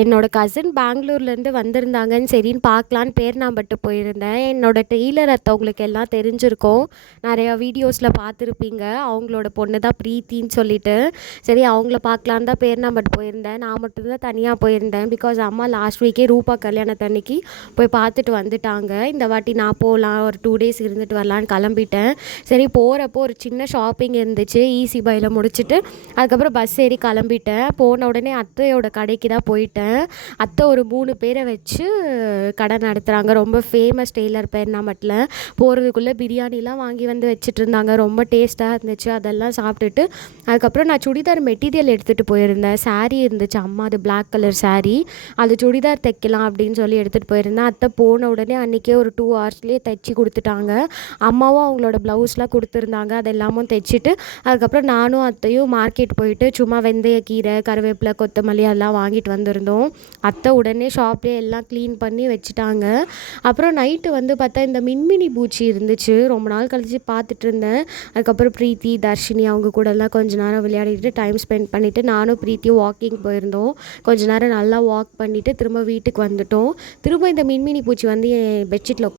என்னோட கசின் பெங்களூர்லேருந்து வந்திருந்தாங்கன்னு சரின்னு பார்க்கலான்னு பேர்ணாம்பட்டு போயிருந்தேன். என்னோட டெய்லர் அத்தை உங்களுக்கு எல்லாம் தெரிஞ்சிருக்கும். நிறையா வீடியோஸில் பார்த்துருப்பீங்க. அவங்களோட பொண்ணு தான் பிரீத்தின்னு சொல்லிட்டு. சரி அவங்கள பார்க்கலான்னு தான் பேர்ணாம்பட்டு போயிருந்தேன். நான் மட்டும்தான் தனியாக போயிருந்தேன். பிகாஸ் அம்மா லாஸ்ட் வீக்கே ரூபா கல்யாணத்தன்னைக்கு போய் பார்த்துட்டு வந்துட்டாங்க. இந்த வாட்டி நான் போகலாம், ஒரு 2 டேஸ் இருந்துட்டு வரலான்னு கிளம்பிட்டேன். சரி போகிறப்போ ஒரு சின்ன ஷாப்பிங் இருந்துச்சு, ஈசி பையில் முடிச்சுட்டு அதுக்கப்புறம் பஸ் ஏறி கிளம்பிட்டேன். போன உடனே அத்தையோட கடைக்கு தான் போயிட்டேன். அத்தை ஒரு 3 பேரை வச்சு கடை நடத்துகிறாங்க. ரொம்ப ஃபேமஸ் டெய்லர் பேர்ணாம்பட்டில். போகிறதுக்குள்ளே பிரியாணிலாம் வாங்கி வந்து வச்சுட்டு இருந்தாங்க. ரொம்ப டேஸ்ட்டாக இருந்துச்சு. அதெல்லாம் சாப்பிட்டுட்டு அதுக்கப்புறம் நான் சுடிதார் மெட்டீரியல் எடுத்துகிட்டு போயிருந்தேன். சாரீ இருந்துச்சு அம்மா, அது பிளாக் கலர் சாரீ. அது சுடிதார் தைக்கலாம் அப்படின்னு சொல்லி எடுத்துகிட்டு போயிருந்தேன். அத்தை போன உடனே அன்றைக்கே ஒரு 2 ஹவர்ஸ்லேயே தைச்சி கொடுத்துட்டாங்க. அம்மாவும் அவங்களோட ப்ளவுஸ்லாம் கொடுத்துருந்தாங்க. அது எல்லாமும் தைச்சிட்டு அதுக்கப்புறம் நானும் அத்தையும் மார்க்கெட் போயிட்டு சும்மா வெந்தயக்கீரை, கருவேப்பிலை, கொத்தமல்லி அதெல்லாம் வாங்கிட்டு வந்திருந்தோம். அத்தை உடனே ஷாப்லேயே எல்லாம் க்ளீன் பண்ணி வச்சுட்டாங்க. அப்புறம் நைட்டு வந்து பார்த்தா இந்த மின்மினி பூச்சி இருந்துச்சு. ரொம்ப நாள் கழிச்சு பார்த்துட்டு இருந்தேன். அதுக்கப்புறம் பிரீத்தி, தர்ஷினி அவங்க கூடலாம் கொஞ்ச நேரம் விளையாடிட்டு டைம் ஸ்பெண்ட் பண்ணிவிட்டு நானும் பிரீத்தியும் வாக்கிங் போயிருந்தோம். கொஞ்ச நேரம் நல்லா வாக் பண்ணிவிட்டு திரும்ப வீட்டுக்கு வந்துட்டோம். திரும்ப இந்த மின்மினி பூச்சி வந்து என் பெட்ஷீட்டில்